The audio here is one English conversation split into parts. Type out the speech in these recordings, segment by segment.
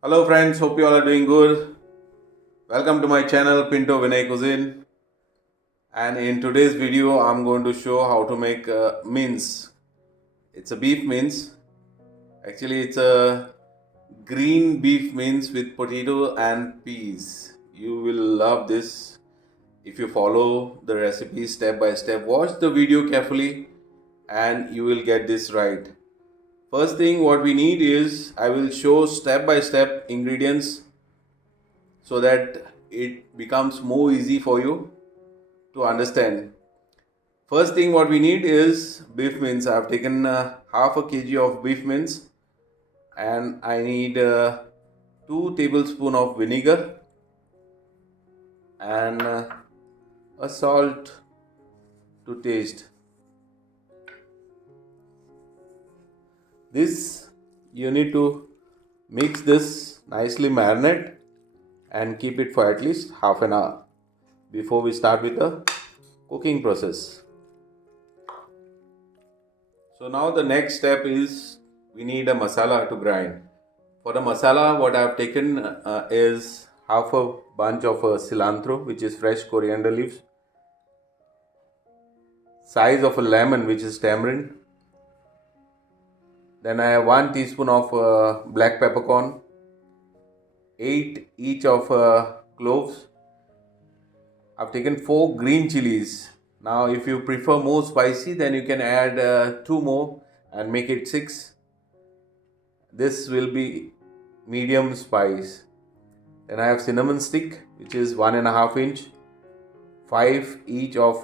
Hello friends, hope you all are doing good. Welcome to my channel Pinto Vinay Cuisine, and in today's video I'm going to show how to make mince. It's a beef mince. Actually it's a green beef mince with potato and peas. You will love this if you follow the recipe step by step. Watch the video carefully and you will get this right. First thing what we need is I will show step by step ingredients so that it becomes more easy for you to understand. First thing what we need is beef mince. I have taken half a kg of beef mince, and I need 2 tablespoons of vinegar and a salt to taste. This you need to mix this nicely, marinate and keep it for at least half an hour before we start with the cooking process. So now the next step is we need a masala to grind. For the masala, what I have taken is half a bunch of cilantro, which is fresh coriander leaves, size of a lemon, which is tamarind. Then I have 1 teaspoon of black peppercorn, 8 each of cloves. I've taken 4 green chillies. Now, if you prefer more spicy, then you can add 2 more and make it 6. This will be medium spice. Then I have cinnamon stick, which is 1.5 inch, 5 each of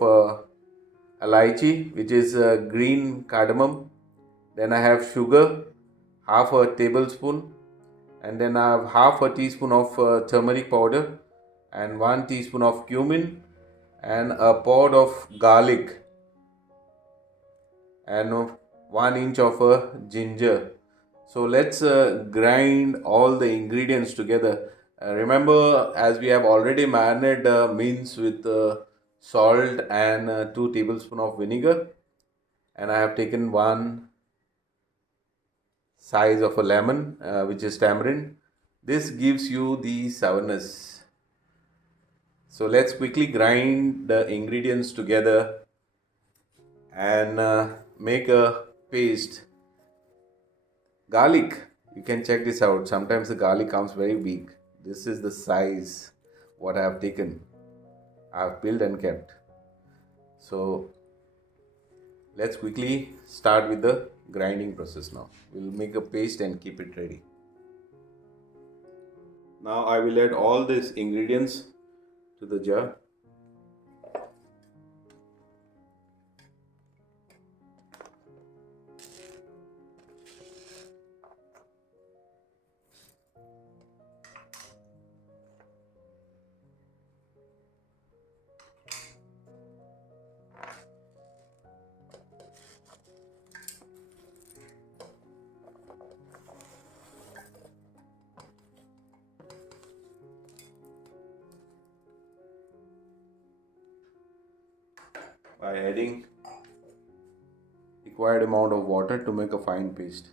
elaichi, which is green cardamom. Then I have sugar, half a tablespoon, and then I have half a teaspoon of turmeric powder and 1 teaspoon of cumin and a pod of garlic and 1 inch of ginger. So let's grind all the ingredients together. Remember, as we have already marinated mince with salt and 2 tablespoons of vinegar, and I have taken 1 size of a lemon, which is tamarind. This gives you the sourness. So let's quickly grind the ingredients together and make a paste. Garlic, you can check this out. Sometimes the garlic comes very big. This is the size what I have taken. I have peeled and kept. So let's quickly start with the grinding process now. We'll make a paste and keep it ready. Now I will add all these ingredients to the jar. By adding required amount of water to make a fine paste.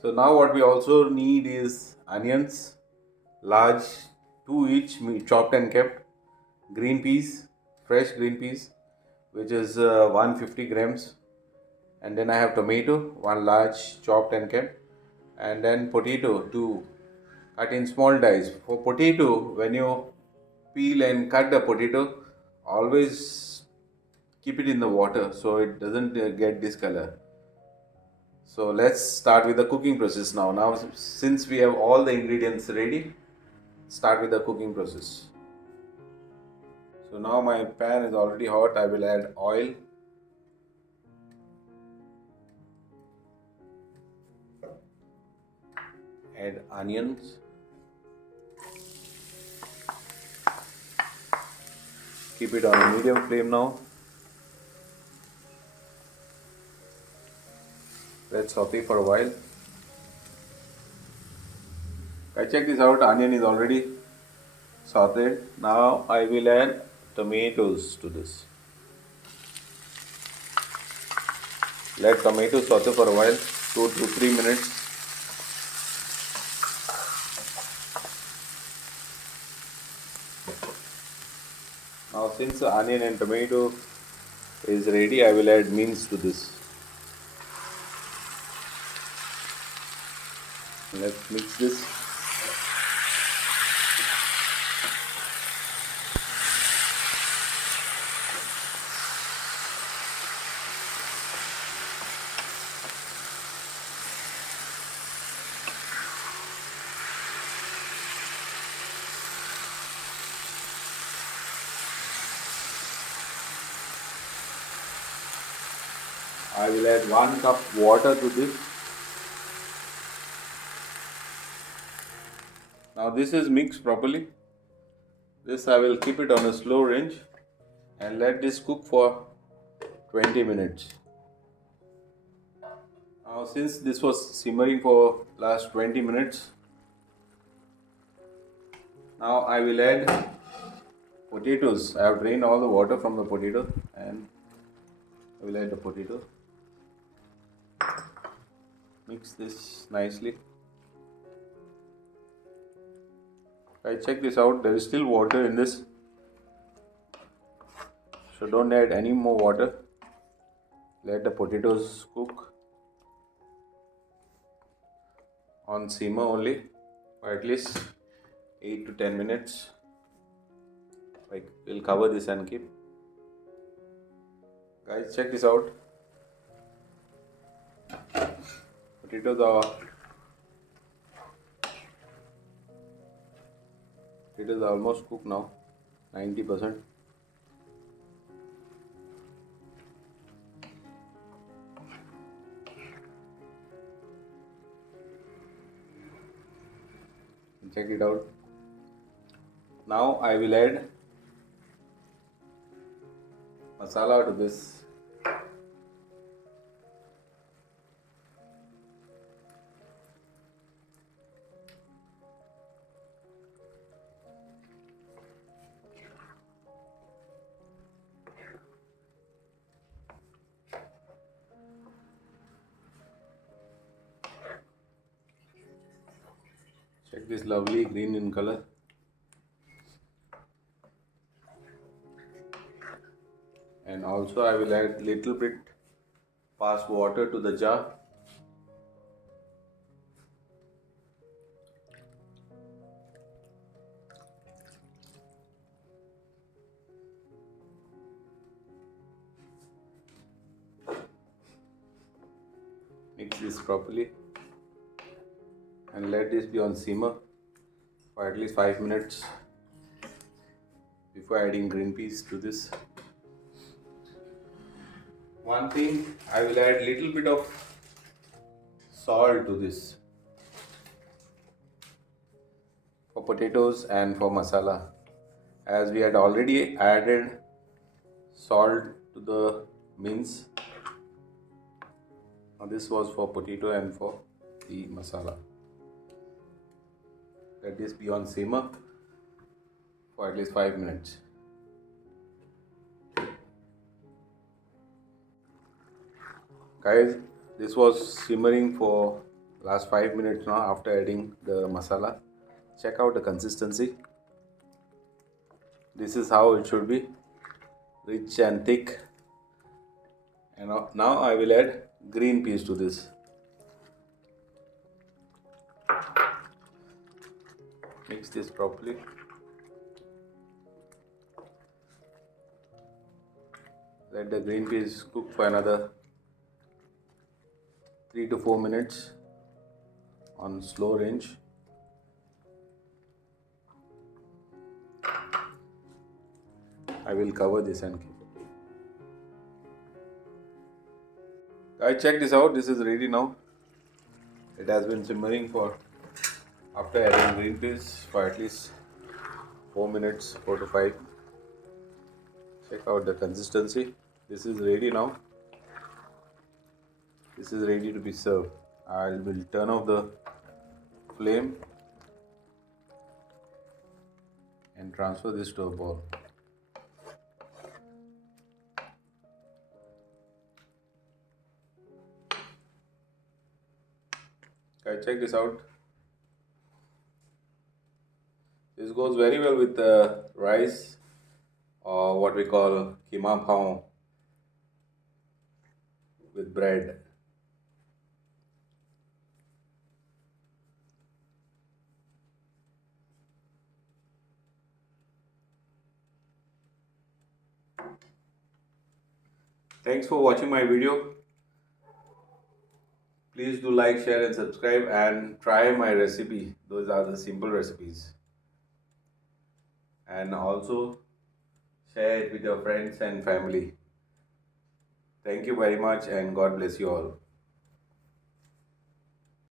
So now what we also need is onions, large 2 each, chopped and kept, green peas, fresh green peas, which is 150 grams, and then I have tomato, 1 large, chopped and kept, and then potato 2, cut in small dice. For potato, when you peel and cut the potato, always keep it in the water so it doesn't get this color. So let's start with the cooking process now. Now since we have all the ingredients ready, start with the cooking process. So now my pan is already hot. I will add oil. Add onions. Keep it on a medium flame now. Let's saute for a while. I check this out. Onion is already sauteed. Now I will add tomatoes to this. let tomato saute for a while, 2 to 3 minutes. Now since the onion and tomato is ready, I will add mince to this. Let's mix this. I will add 1 cup water to this. Now this is mixed properly. This I will keep it on a slow range and let this cook for 20 minutes. Now since this was simmering for last 20 minutes, now I will add potatoes. I have drained all the water from the potato and I will add the potato. Mix this nicely. Check this out, there is still water in this, so don't add any more water. Let the potatoes cook on simmer only for at least 8 to 10 minutes. We'll cover this and keep. Guys, check this out. Potatoes are almost cooked now, 90%. Check it out. Now I will add masala to this. Check this, lovely green in color. And also I will add little bit fast water to the jar. Mix this properly and let this be on simmer for at least 5 minutes before adding green peas to this. One thing, I will add little bit of salt to this for potatoes and for masala, as we had already added salt to the mince. Now this was for potato and for the masala. Let this be on simmer for at least 5 minutes. Guys, this was simmering for last 5 minutes now after adding the masala. Check out the consistency. This is how it should be, rich and thick. And now I will add green peas to this. Mix this properly. Let the green peas cook for another 3 to 4 minutes on slow range. I will cover this and keep it. Guys, check this out. This is ready now. It has been simmering for, after adding green peas, for at least 4 minutes, 4 to 5. Check out the consistency. This is ready now. This is ready to be served. I will turn off the flame and transfer this to a bowl. Check this out. This goes very well with rice, or what we call keema pao with bread. Thanks for watching my video. Please do like, share and subscribe and try my recipe. Those are the simple recipes. And also share it with your friends and family. Thank you very much and God bless you all.